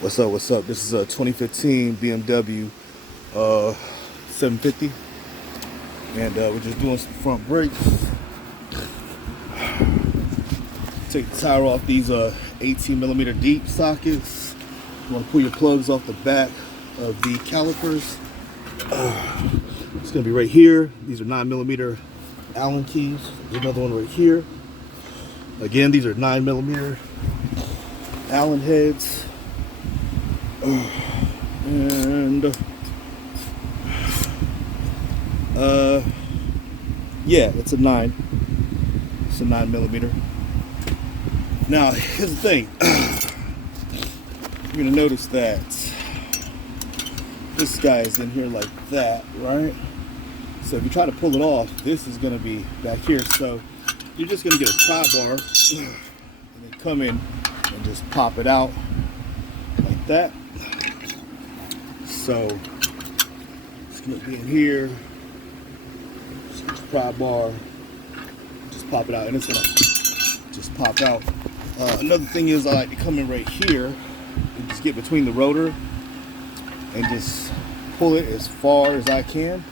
What's up? What's up? This is a 2015 BMW 750, and we're just doing some front brakes. Take the tire off these 18mm deep sockets. You want to pull your plugs off the back of the calipers. It's going to be right here. These are 9mm Allen keys. There's another one right here. Again, these are 9mm Allen heads. And yeah, it's a 9mm. Now here's the thing. You're gonna notice that this guy is in here like that, right? So if you try to pull it off, this is gonna be back here. So you're just gonna get a pry bar and then come in and just pop it out like that. So it's gonna be in here. Just pry bar, just pop it out, and it's gonna just pop out. Another thing is I like to come in right here and just get between the rotor and just pull it as far as I can.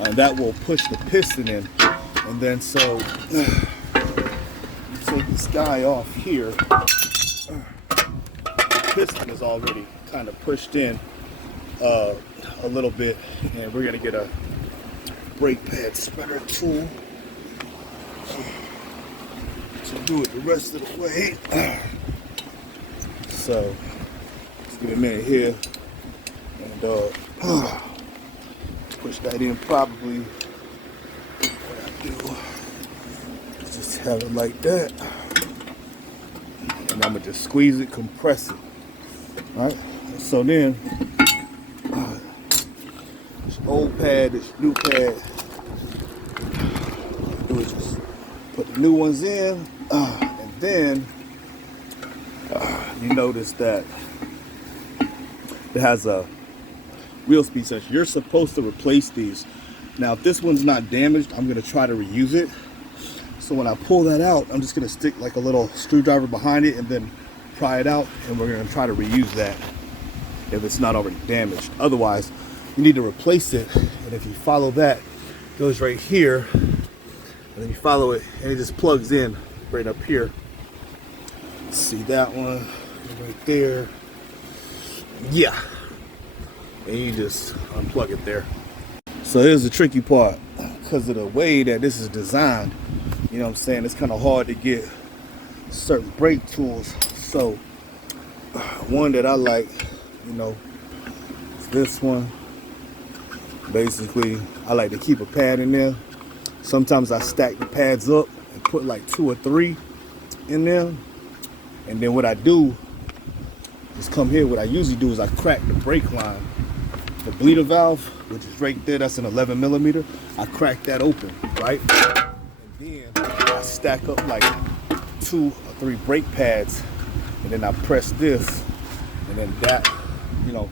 That will push the piston in, and then so you take this guy off here. The piston is already kind of pushed in a little bit, and we're gonna get a brake pad spreader tool to do it the rest of the way. So let's give it a minute here, and push that in. Probably what I do is just have it like that, and I'm gonna just squeeze it, compress it. All right. So then, this old pad, this new pad, do is just put the new ones in, and then you notice that it has a wheel speed sensor. You're supposed to replace these. Now, if this one's not damaged, I'm gonna try to reuse it. So when I pull that out, I'm just gonna stick like a little screwdriver behind it and then pry it out, and we're gonna try to reuse that if it's not already damaged. Otherwise, you need to replace it. And if you follow that, it goes right here, and then you follow it, and it just plugs in right up here. See that one right there? Yeah. And you just unplug it there. So here's the tricky part. Because of the way that this is designed, you know what I'm saying, it's kind of hard to get certain brake tools. So one that I like, you know, is this one. Basically, I like to keep a pad in there. Sometimes I stack the pads up and put like 2 or 3 in there. And then what I do is come here. What I usually do is I crack the brake line. The bleeder valve, which is right there, that's an 11mm. I crack that open, right? And then I stack up like 2 or 3 brake pads, and then I press this, and then that, you know,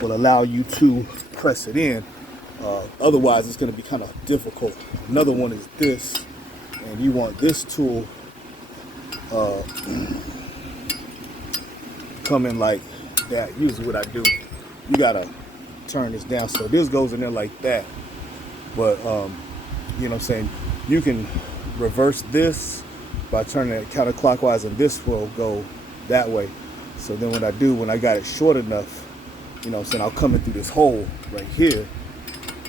will allow you to press it in. Otherwise, it's going to be kind of difficult. Another one is this, and you want this tool come in like that. Usually what I do, you got to turn this down so this goes in there like that. But, you know what I'm saying, you can reverse this by turning it counterclockwise, and this will go that way. So then what I do, when I got it short enough, you know what I'm saying, I'll come in through this hole right here,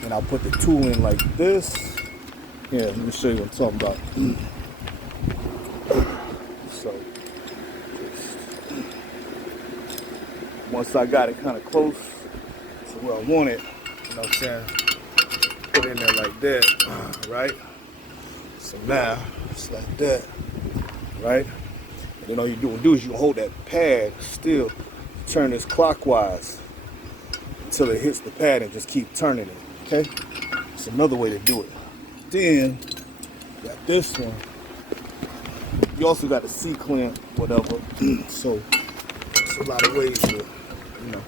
and I'll put the tool in like this. Yeah, let me show you what I'm talking about. So once I got it kind of close to where I want it, you know what I'm saying, put it in there like that, right? So now it's like that, right? And then all you do is you hold that pad still, turn this clockwise until it hits the pad, and just keep turning it. Okay, it's another way to do it. Then got this one. You also got the C-clamp, whatever. So it's a lot of ways to, you know,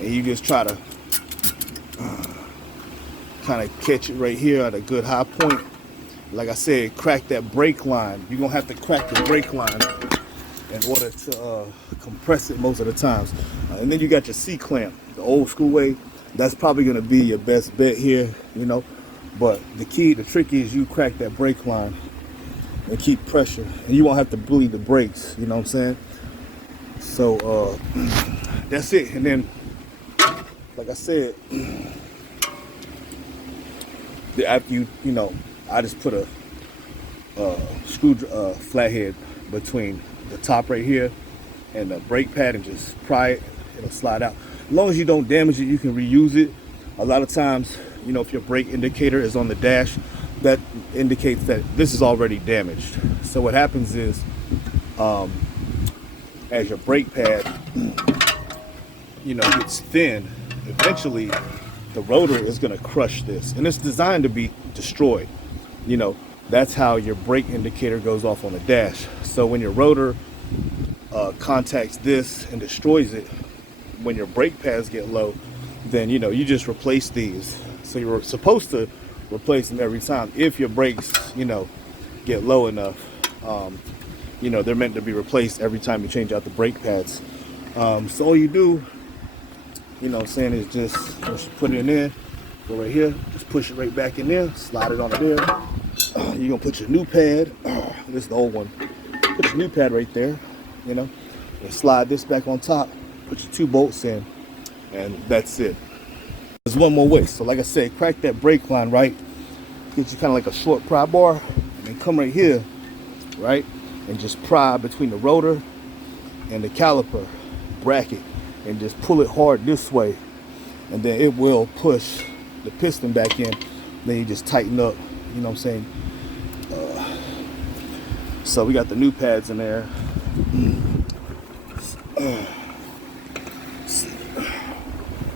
and you just try to kind of catch it right here at a good high point. Like I said, crack that brake line. You're gonna have to crack the brake line in order to compress it most of the times. And then you got your C-clamp, the old school way. That's probably going to be your best bet here, you know. But the trick is you crack that brake line and keep pressure. And you won't have to bleed the brakes, you know what I'm saying? So that's it. And then, like I said, after you know, I just put a flathead between the top right here and the brake pad and just pry it. It'll slide out. As long as you don't damage it, you can reuse it. A lot of times, you know, if your brake indicator is on the dash, that indicates that this is already damaged. So what happens is, as your brake pad, you know, gets thin, eventually the rotor is going to crush this, and it's designed to be destroyed. You know, that's how your brake indicator goes off on the dash. So when your rotor contacts this and destroys it, when your brake pads get low, then, you know, you just replace these. So you're supposed to replace them every time. If your brakes, you know, get low enough, you know, they're meant to be replaced every time you change out the brake pads. So all you do, you know what I'm saying, is just put it in there, go right here, just push it right back in there, slide it on there. You're gonna put your new pad, this is the old one, put your new pad right there, you know, and slide this back on top, put your 2 bolts in, and that's it. There's one more way. So like I said, crack that brake line, right? Get you kind of like a short pry bar, and then come right here, right? And just pry between the rotor and the caliper bracket, and just pull it hard this way, and then it will push the piston back in. Then you just tighten up, you know what I'm saying? So we got the new pads in there.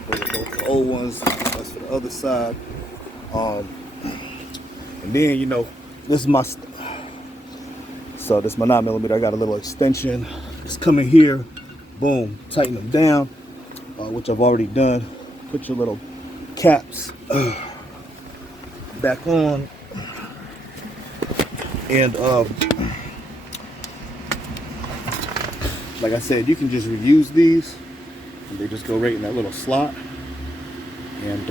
The old ones, that's for the other side. And then, you know, this is my, so this is my 9mm. I got a little extension. Just come in here, boom, tighten them down, which I've already done. Put your little caps back on, and like I said, you can just reuse these, and they just go right in that little slot, and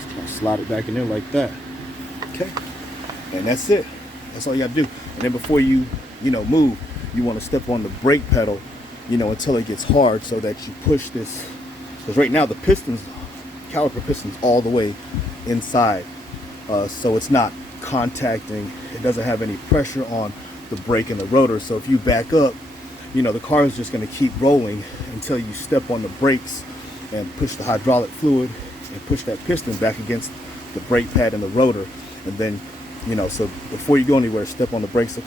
just slide it back in there like that. Okay, and that's it. That's all you gotta do. And then before you know, move, you want to step on the brake pedal, you know, until it gets hard, so that you push this, because right now the pistons, caliper pistons, all the way inside, so it's not contacting, it doesn't have any pressure on the brake and the rotor. So if you back up, you know, the car is just going to keep rolling until you step on the brakes and push the hydraulic fluid and push that piston back against the brake pad and the rotor. And then, you know, so before you go anywhere, step on the brakes a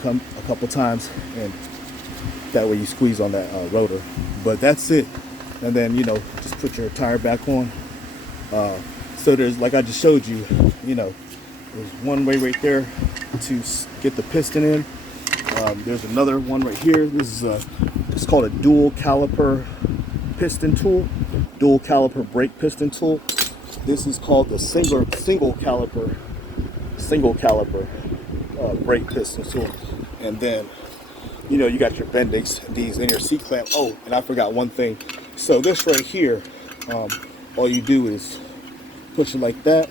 couple times, and that way you squeeze on that rotor. But that's it. And then, you know, just put your tire back on. So there's, like I just showed you, you know, there's one way right there to get the piston in. There's another one right here. This is it's called a dual caliper piston tool, dual caliper brake piston tool. This is called the single caliper brake piston tool. And then, you know, you got your Bendix, these, and your C-clamp. Oh, and I forgot one thing. So this right here, all you do is push it like that,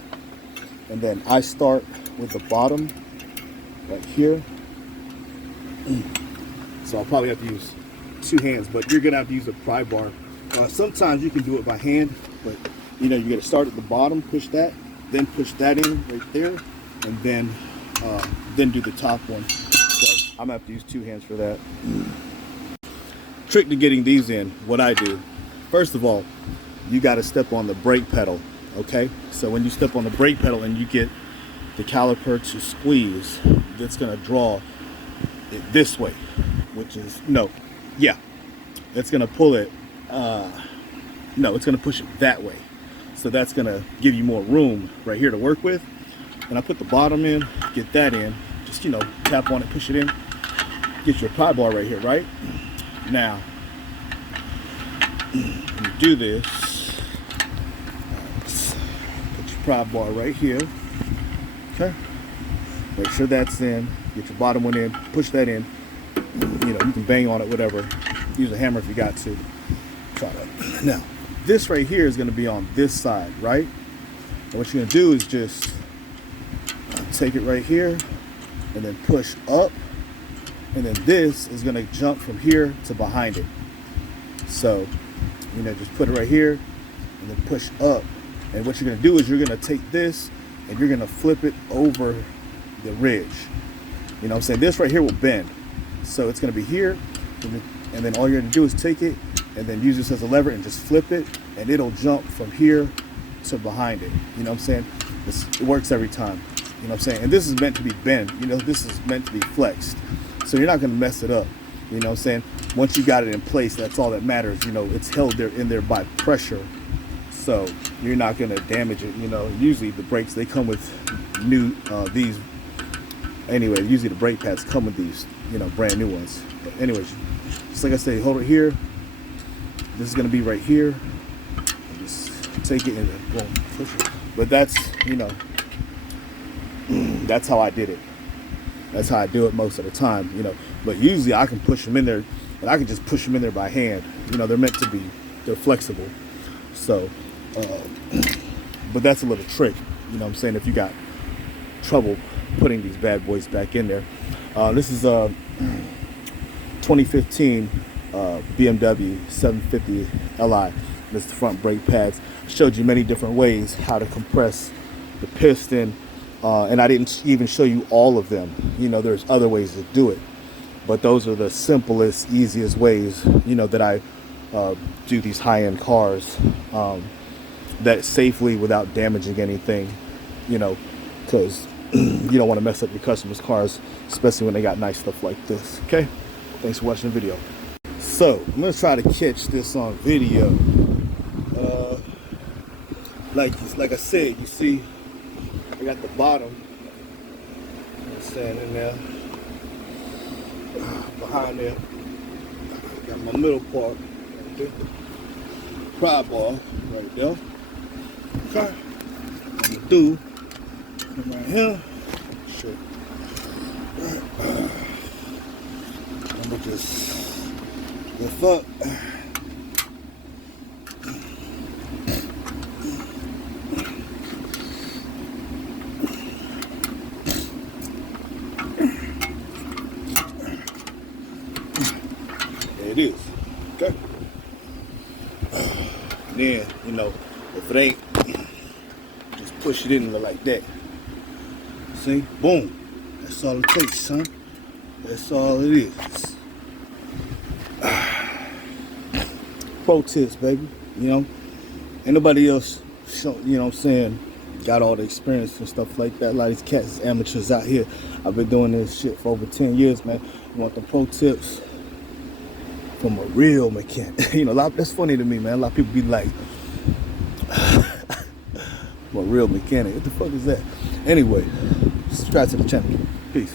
and then I start with the bottom right here. So I'll probably have to use 2 hands, but you're gonna have to use a pry bar. Sometimes you can do it by hand, but you know, you gotta start at the bottom, push that, then push that in right there, and then do the top one. So I'm gonna have to use 2 hands for that. Trick to getting these in, what I do, first of all, you gotta step on the brake pedal, okay? So when you step on the brake pedal and you get the caliper to squeeze, it's gonna draw it this way, which is, it's gonna pull it, it's gonna push it that way. So that's gonna give you more room right here to work with. And I put the bottom in, get that in, just, you know, tap on it, push it in, get your pry bar right here, right? Now, when you do this, put your pry bar right here, okay? Make sure that's in, get your bottom one in, push that in, You know, you can bang on it, whatever. Use a hammer if you got to. Try that. Now, this right here is going to be on this side, right? And what you're going to do is just take it right here and then push up. And then this is going to jump from here to behind it. So, you know, just put it right here and then push up. And what you're going to do is you're going to take this and you're going to flip it over the ridge. You know what I'm saying? This right here will bend. So it's going to be here. And then all you're going to do is take it and then use this as a lever and just flip it. And it'll jump from here to behind it. You know what I'm saying? It works every time. You know what I'm saying? And this is meant to be bent. You know, this is meant to be flexed. So you're not going to mess it up. You know what I'm saying? Once you got it in place, that's all that matters. You know, it's held there in there by pressure. So you're not going to damage it. You know, usually the brakes, they come with new, these. Anyway, usually the brake pads come with these, you know, brand new ones. But anyways, just like I say, hold it here. This is going to be right here. Just take it and boom, push it. But that's, you know, that's how I did it. That's how I do it most of the time, you know. But usually I can push them in there, and I can just push them in there by hand. You know, they're meant to be, they're flexible. So, but that's a little trick, you know what I'm saying, if you got trouble putting these bad boys back in there. This is a 2015 BMW 750li. This is the front brake pads. I showed you many different ways how to compress the piston. And I didn't even show you all of them. You know, there's other ways to do it. But those are the simplest, easiest ways, you know, that I do these high-end cars that safely without damaging anything, you know, because you don't want to mess up your customers' cars, especially when they got nice stuff like this. Okay? Thanks for watching the video. So, I'm going to try to catch this on video. Like I said, you see, I got the bottom, you know, saying in there, behind there. Got my middle part right there, pry bar right there. Okay, I'm gonna do right here. Shit. I'm gonna just lift up. It is. Okay. And then, you know, if it ain't, just push it in like that. See? Boom. That's all it takes, son. That's all it is. Pro tips, baby. You know? Ain't nobody else, you know what I'm saying, got all the experience and stuff like that. A lot of these cats is amateurs out here. I've been doing this shit for over 10 years, man. You want the pro tips from a real mechanic. You know, that's funny to me, man. A lot of people be like, I'm a real mechanic. What the fuck is that? Anyway, subscribe to the channel. Peace.